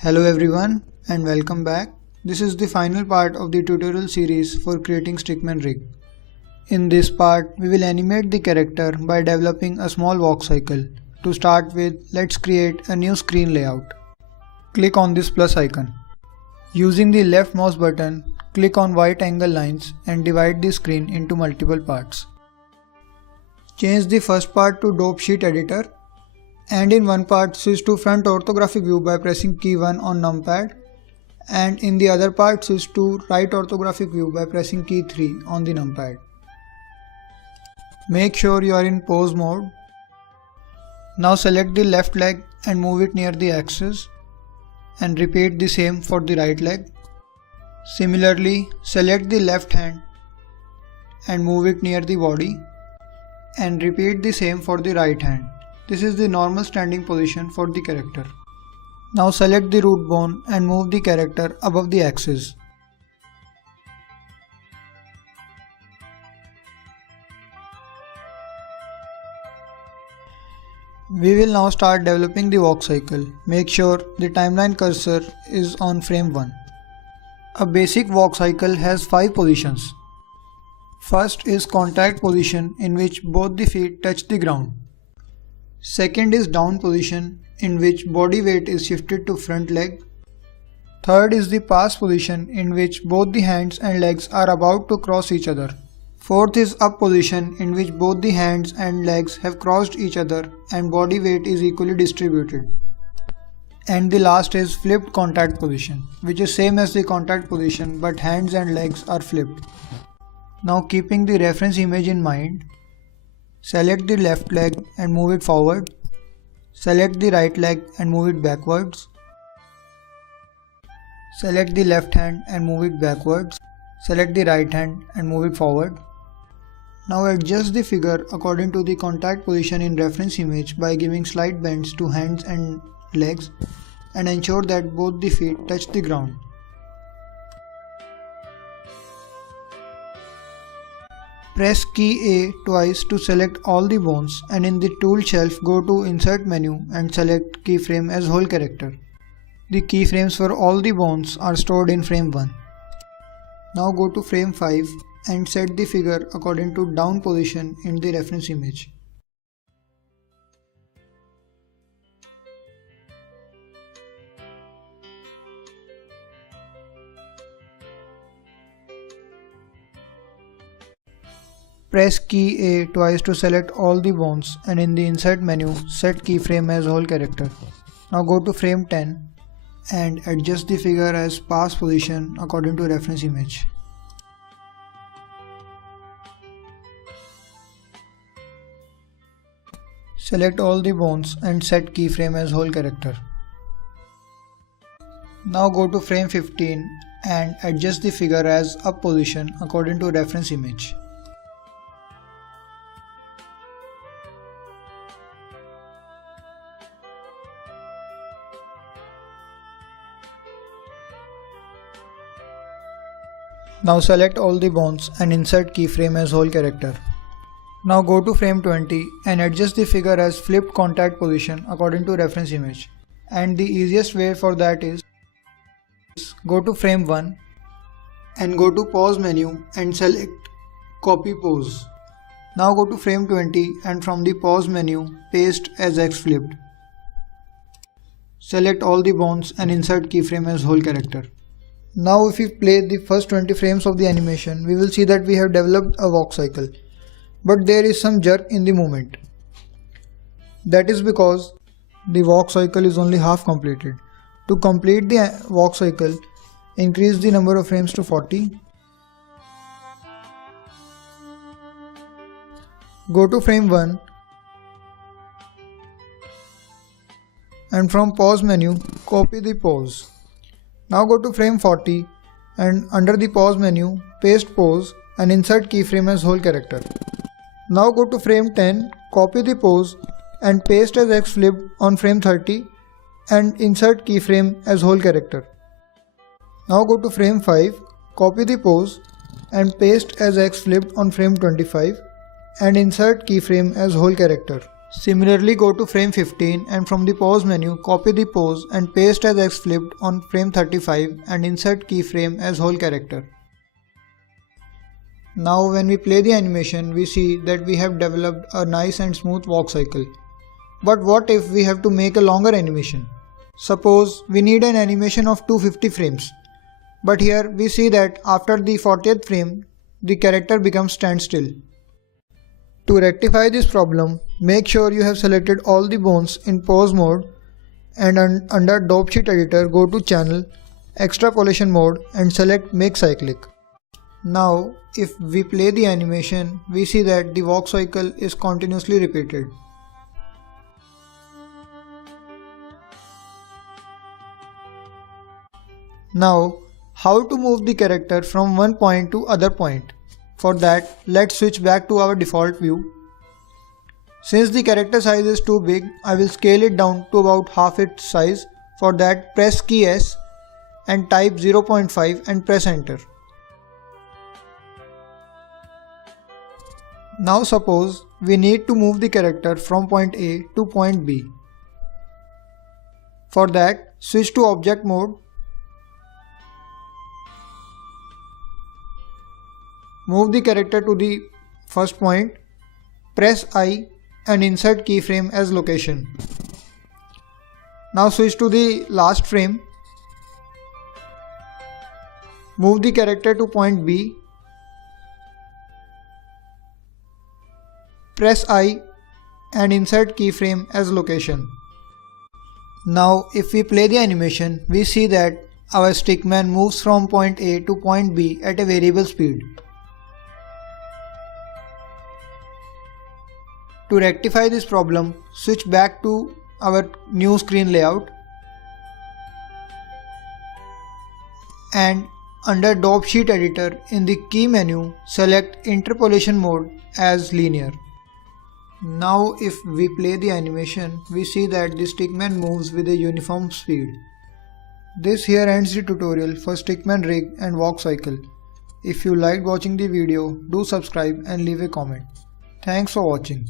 Hello everyone and welcome back. This is the final part of the tutorial series for creating Stickman rig. In this part, we will animate the character by developing a small walk cycle. To start with, let's create a new screen layout. Click on this plus icon. Using the left mouse button, click on white angle lines and divide the screen into multiple parts. Change the first part to dope sheet editor. And in one part switch to front orthographic view by pressing key 1 on numpad, and in the other part switch to right orthographic view by pressing key 3 on the numpad. Make sure you are in pose mode. Now select the left leg and move it near the axis and repeat the same for the right leg. Similarly, select the left hand and move it near the body and repeat the same for the right hand. This is the normal standing position for the character. Now select the root bone and move the character above the axis. We will now start developing the walk cycle. Make sure the timeline cursor is on frame 1. A basic walk cycle has 5 positions. First is contact position, in which both the feet touch the ground. Second is down position, in which body weight is shifted to front leg. Third is the pass position, in which both the hands and legs are about to cross each other. Fourth is up position, in which both the hands and legs have crossed each other and body weight is equally distributed. And the last is flipped contact position, which is same as the contact position but hands and legs are flipped. Now, keeping the reference image in mind, select the left leg and move it forward. Select the right leg and move it backwards. Select the left hand and move it backwards. Select the right hand and move it forward. Now adjust the figure according to the contact position in reference image by giving slight bends to hands and legs and ensure that both the feet touch the ground. Press key A twice to select all the bones, and in the tool shelf go to insert menu and select keyframe as whole character. The keyframes for all the bones are stored in frame 1. Now go to frame 5 and set the figure according to down position in the reference image. Press key A twice to select all the bones, and in the insert menu set keyframe as whole character. Now go to frame 10 and adjust the figure as pass position according to reference image. Select all the bones and set keyframe as whole character. Now go to frame 15 and adjust the figure as up position according to reference image. Now select all the bones and insert keyframe as whole character. Now go to frame 20 and adjust the figure as flipped contact position according to reference image. And the easiest way for that is go to frame 1 and go to pause menu and select copy pose. Now go to frame 20 and from the pause menu paste as X flipped. Select all the bones and insert keyframe as whole character. Now if we play the first 20 frames of the animation, we will see that we have developed a walk cycle. But there is some jerk in the movement. That is because the walk cycle is only half completed. To complete the walk cycle, increase the number of frames to 40. Go to frame 1 and from pause menu, copy the pose. Now go to frame 40 and under the pause menu, paste pose and insert keyframe as whole character. Now go to frame 10, copy the pose and paste as X flipped on frame 30 and insert keyframe as whole character. Now go to frame 5, copy the pose and paste as X flipped on frame 25 and insert keyframe as whole character. Similarly, go to frame 15 and from the pose menu, copy the pose and paste as X flipped on frame 35 and insert keyframe as whole character. Now when we play the animation, we see that we have developed a nice and smooth walk cycle. But what if we have to make a longer animation? Suppose we need an animation of 250 frames. But here we see that after the 40th frame, the character becomes standstill. To rectify this problem, make sure you have selected all the bones in pose mode and under Dope Sheet Editor go to Channel, Extrapolation mode and select Make Cyclic. Now if we play the animation, we see that the walk cycle is continuously repeated. Now how to move the character from one point to other point? For that, let's switch back to our default view. Since the character size is too big, I will scale it down to about half its size. For that, press key S and type 0.5 and press enter. Now suppose we need to move the character from point A to point B. For that, switch to object mode. Move the character to the first point, press I and insert keyframe as location. Now switch to the last frame. Move the character to point B. Press I and insert keyframe as location. Now if we play the animation, we see that our stickman moves from point A to point B at a variable speed. To rectify this problem, switch back to our new screen layout and under Dope Sheet Editor in the key menu, select Interpolation mode as linear. Now if we play the animation, we see that the stickman moves with a uniform speed. This here ends the tutorial for stickman rig and walk cycle. If you liked watching the video, do subscribe and leave a comment. Thanks for watching.